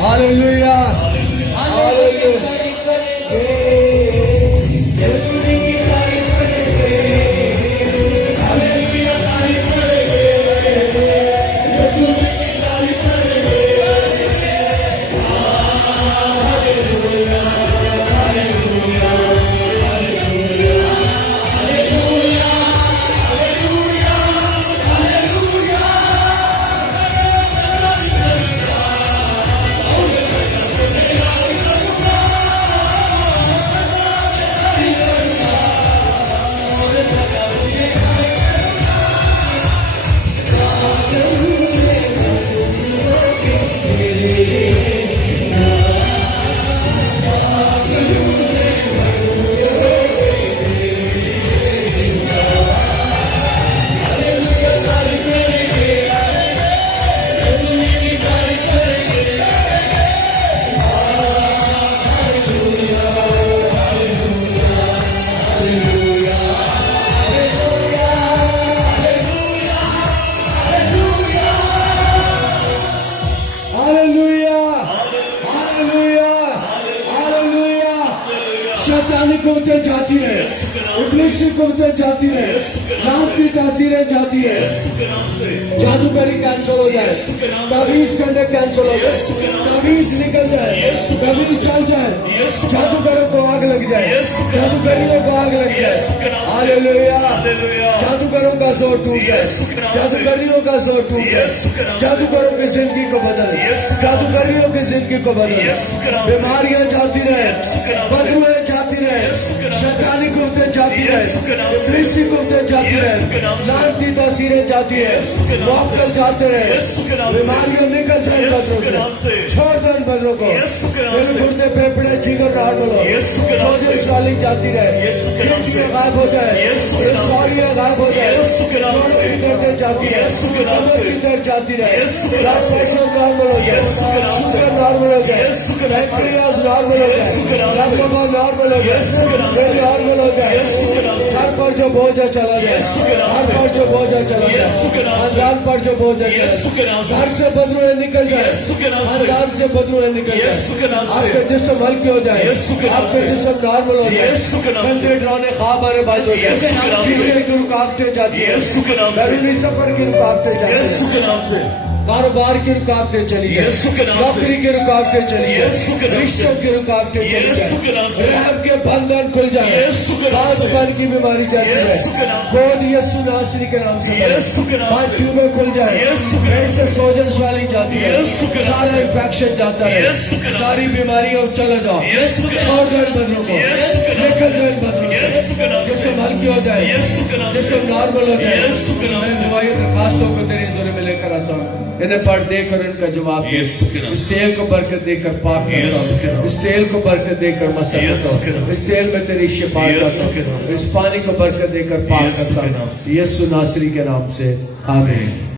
Hallelujah, hallelujah. शैतानी कुव्वतें जाती है, इब्लीसी कुव्वतें जाती है, रात की तासीरें जाती है, जादूगरी कैंसिल हो जाए, तावीज करने कैंसिल हो जाए, तावीज निकल जाए, तावीज चल जाए, जादूगरों को आग लग जाए, जादूगरियों को आग लग जाए। हालेलुया, जादूगरों का जोर टूट गया, जादूगरियों का जोर टूट गया, जादूगरों की जिंदगी को बदल, जादूगरियों की जिंदगी को बदल, बीमारियां जाती रहे, बदबुएं जाती रहे, शैतानी कुव्वतें जाती रहे, इब्लीसी कुव्वतें जाती रहे, लानती तासीरें जाती है, मुअक्कल जाते रहे, बीमारियां निकल जाए बदलों से, छोड़ दो इन बदलों को, मेरे गुर्दे फेफड़े जिगर नॉर्मल हो, सोडियम स्वेलिंग जाती रहे, किडनी गायब हो जाए, सॉलियां गायब हो जाए, जोड़ों की दर्दें जाती है, कमर की दर्द जाती रहे, ब्लड प्रेशर नॉर्मल हो जाए, शुगर नॉर्मल हो जाए, पैंक्रियास नॉर्मल हो जाए, रक्तदाब नॉर्मल हो जाए, दिल नॉर्मल हो जाए, सर पर जो बोझ चला जाए, हाथ पर जो बोझ चला जाए, खानदान पर जो बोझ चला जाए, घर से बदबू निकल जाए, खानदान से बदबू निकल जाए, आपके जिस्म हल्के हो जाए, आपके जिस्म नॉर्मल हो जाए, गंदे डरावने ख्वाब हमारे बाज हो जाए, की रुकावटें जाती है, जरूरी सफर की रुकावटें जाती है, कारोबार की रुकावटें चली जाए, नौकरी की रुकावटें चली जाए, रिश्तों की रुकावटें चली जाए, रहम के बंधन खुल जाए, बांझपन की बीमारी जाती है, गोद यीशु नासरी के नाम से पांच ट्यूबर खुल जाए, पेट से सोजन स्वालिंग जाती है, सारा इन्फेक्शन जाता है, सारी बीमारियां चले जाओ, छोड़ दो इन बदलों को, निकल जाओ इन बदलों से, जिसम हल्की हो जाए, जिसम नॉर्मल हो जाए। मैं दुआएं दरखास्तों को तेरे जोरे में लेकर आता हूँ, इन्हें पढ़ देकर इनका जवाब दे, इस तेल को बरकत देकर पाक करता हूं, इस तेल को बरकत देकर मसा करता हूं, इस तेल में तेरी शिफा करता हूं, इस पानी को बरकत देकर पाक करता हूं, यीशु नासरी के नाम से आमीन।